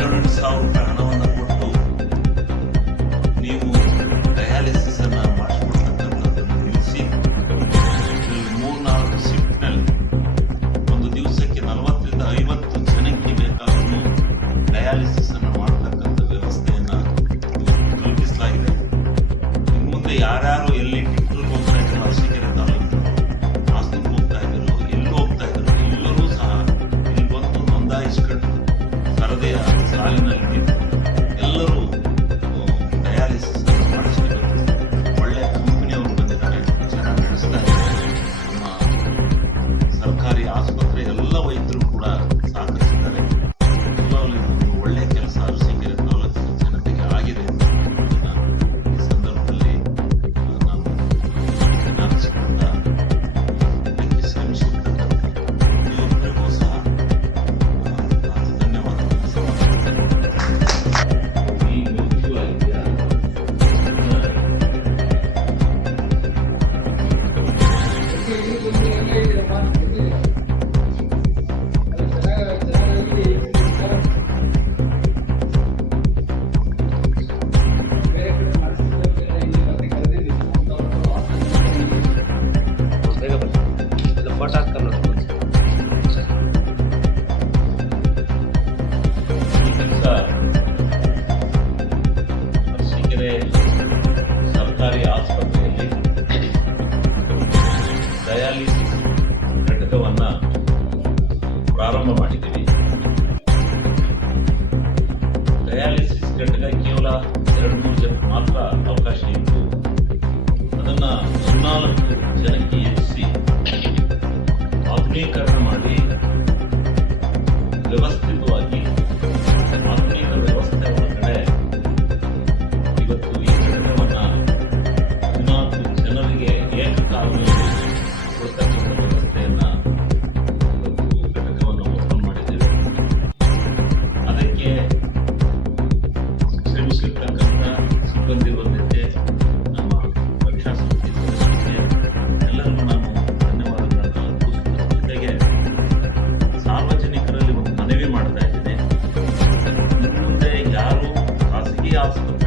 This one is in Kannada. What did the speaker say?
7,000 ರೂಪಾಯಿ ಹಣವನ್ನು ಕೊಟ್ಟು ನೀವು ಡಯಾಲಿಸಿಸ್ ಅನ್ನ ಮಾಡಿಸ್ಕೊಳ್ತಕ್ಕಂಥದ್ದನ್ನು ನಿಲ್ಲಿಸಿ 3-4 ಶಿಫ್ಟ್ನಲ್ಲಿ ಒಂದು ದಿವಸಕ್ಕೆ 40ರಿಂದ 50 ಜನಕ್ಕೆ ಬೇಕಾದರೂ ಡಯಾಲಿಸಿಸ್ ಅನ್ನು ಮಾಡತಕ್ಕಂಥ ವ್ಯವಸ್ಥೆಯನ್ನ ಕಲ್ಪಿಸಲಾಗಿದೆ. ಇನ್ನು ಮುಂದೆ ಯಾರ್ಯಾರು ಎಲ್ಲಿ ಟಿಪ್ಪೂರು ಹೋಗ್ತಾ ಇದ್ರು, ಅರಸೀಕೆರೆ ತಾಲೂಕು ಹಾಸನಕ್ಕೆ ಹೋಗ್ತಾ ಇದ್ರು, ಎಲ್ಲಿ ಹೋಗ್ತಾ ಇದ್ರು, ಎಲ್ಲರೂ ಸಹ ಇಲ್ಲಿ ಬಂದು ನೋಂದಾಯಿಸಿಕೊಂಡು ಸರದಿಯ ಸಾಲಿನಲ್ಲಿ ನಿಂತು ಎಲ್ಲರೂ ಡಯಾಲಿಸಿಸ್ ಮಾಡಿಸ್ಕೊಂಡು ಒಳ್ಳೆಯ ಕಂಪನಿಯವರು ಬಂದಿದ್ದಾರೆ, ಚೆನ್ನಾಗಿ ನಡೆಸ್ತಾ ಇದ್ದಾರೆ. ನಮ್ಮ ಸರ್ಕಾರಿ ಆಸ್ಪತ್ರೆ ಎಲ್ಲ ವೈದ್ಯರು ಕೂಡ ಸಹಕರಿಸಿದ್ದಾರೆ. ಎಲ್ಲವೂ ಒಂದು ಒಳ್ಳೆಯ ಕೆಲಸ ಅರಸೀಕೆರೆ ತಾಲೂಕು ಜನತೆಗೆ ಆಗಿದೆ ಅಂತ ಈ ಸಂದರ್ಭದಲ್ಲಿ ನಾನು ಜ್ಞಾಪಿಸಿಕೊಂಡ ಇದಕ್ಕೆ ಶ್ರಮಿಸಿರ್ತಕ್ಕಂಥ ಪ್ರತಿಯೊಬ್ಬರಿಗೂ ಸಹ ನಾನು ಧನ್ಯವಾದಗಳನ್ನು ಸಮರ್ಪಿಸುತ್ತೇನೆ. ಈ ಮುಖ್ಯವಾಗಿದೆಯಾ ಬೇಗ ಬನ್ನಿ, ಇದು ಫೋಟೋ ಹಾಕ್ತಾರೆ ನೋಡಿ. ಈ ಕೆಲಸ ಅರಸೀಕೆರೆ ಸರ್ಕಾರಿ ಆಸ್ಪತ್ರೆಯಲ್ಲಿ ಡಯಾಲಿಸಿಸ್ ಘಟಕವನ್ನ ಪ್ರಾರಂಭ ಮಾಡಿದ್ದೀವಿ. ಡಯಾಲಿಸಿಸ್ ಘಟಕ ಕೇವಲ 2-3 ಜನಕ್ಕೆ ಮಾತ್ರ ಅವಕಾಶ ಇತ್ತು. ಅದನ್ನ 14 ಜನಕ್ಕೆ ಹೆಚ್ಚಿಸಿ ಆಧುನೀಕರಣ ಮಾಡಿ ವ್ಯವಸ್ಥಿತವಾಗಿ ಆಧುನಿಕ ವ್ಯವಸ್ಥೆ ಒಳಗಡೆ ಇವತ್ತು ಈ ಘಟಕವನ್ನ 14 ಜನರಿಗೆ ಏಕಕಾಲದಲ್ಲಿ ಕೊಡ್ತಕ್ಕಂಥ ವ್ಯವಸ್ಥೆಯನ್ನ ಇವತ್ತು ಘಟಕವನ್ನು ಓಪನ್ ಮಾಡಿದ್ದೇವೆ. ಅದಕ್ಕೆ ಶ್ರಮಿಸಿರ್ತಕ್ಕಂಥ ಸಿಬ್ಬಂದಿ ವರ್ಗಕ್ಕೆ, ನಮ್ಮ ರಕ್ಷಾ ಸಮಿತಿ ಸದಸ್ಯರಿಗೆ ಎಲ್ಲರಿಗೂ ನಾನು ಧನ್ಯವಾದಗಳನ್ನು ಅರ್ಪಿಸುವುದರ ಜೊತೆಗೆ ಸಾರ್ವಜನಿಕರಲ್ಲಿ ಒಂದು ಮನವಿ ಮಾಡ್ತಾ ಇದ್ದೇನೆ. ಇನ್ನು ಮುಂದೆ ಯಾರು ಖಾಸಗಿ ಆಸ್ಪತ್ರೆ